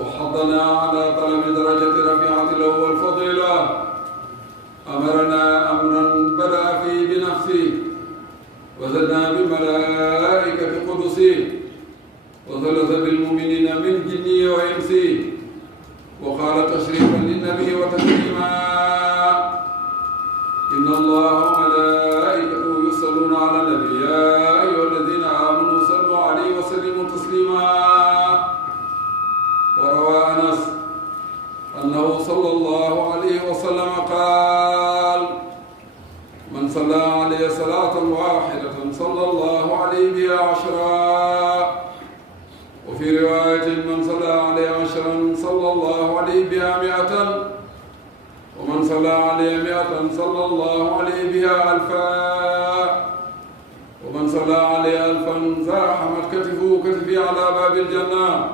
وحضنا على طلب درجة رفيعة له والفضيلة. أمرنا أمرا بدأ فيه بنفسه وزدنا بملائكة قدسه وثلث بالمؤمنين من جنه وإنسه وقال تشريفا للنبي وتكريما: إن الله وملائكته يصلون على النبي يا أيها الذين آمنوا صلوا عليه وسلموا تسليما. وروى أنس أنه صلى الله عليه وسلم قال: من صلى عليه صلاة واحدة صلى الله عليه بها 10. وفي رواية: من صلى عليه 10 صلى الله عليه بها 100. ومن صلى عليه 100 صلى الله عليه بها 1000. ومن صلى عليه 1000 زاحمت كتفه كتفي على باب الجنة.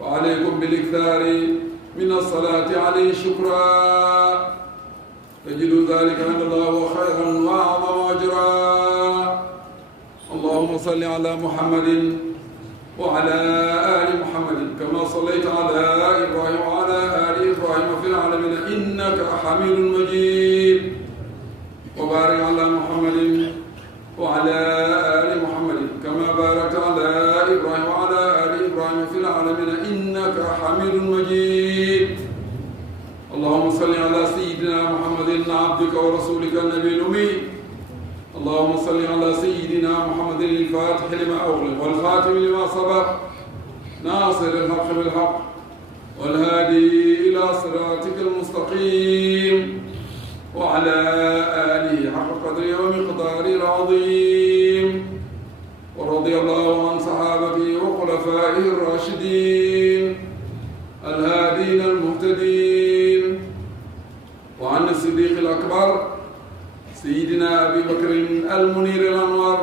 وعليكم بالإكثار من الصلاة عليه شكرا، تجد ذلك عند الله خيرا وأعظم أجرا. اللهم صل على محمد وعلى آل محمد كما صليت على إبراهيم وعلى آل إبراهيم في العالمين إنك حميد مجيد. وبارك على محمد وعلى آل محمد كما باركت على إبراهيم وعلى آل إبراهيم في العالمين إنك حميد مجيد. اللهم صل على سيدنا محمد عبدك ورسولك النبي الأمي. اللهم صل على سيدنا محمد الفاتح لما أغلق والخاتم لما سبق ناصر الحق بالحق والهادي إلى صراطك المستقيم وعلى آله حق قدره ومقداره العظيم. ورضي الله عن صحابته وخلفائه الراشدين الهادين المهتدين، وعن الصديق الأكبر سيدنا أبي بكر المنير الأنور،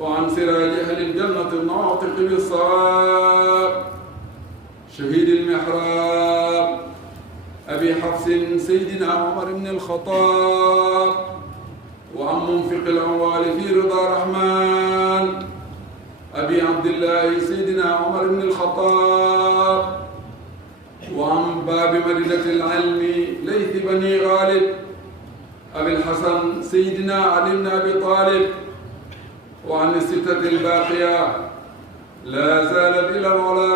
وعن سراج أهل الجنة الناطق بالصواب شهيد المحراب أبي حفص سيدنا عمر بن الخطاب، وعن منفق الأموال في رضا الرحمن أبي عبد الله سيدنا عمر بن الخطاب، وعن باب مدينة العلم ليث بني غالب أبي الحسن سيدنا علي بن أبي طالب، وعن الستة الباقية لا زالت إلى العلا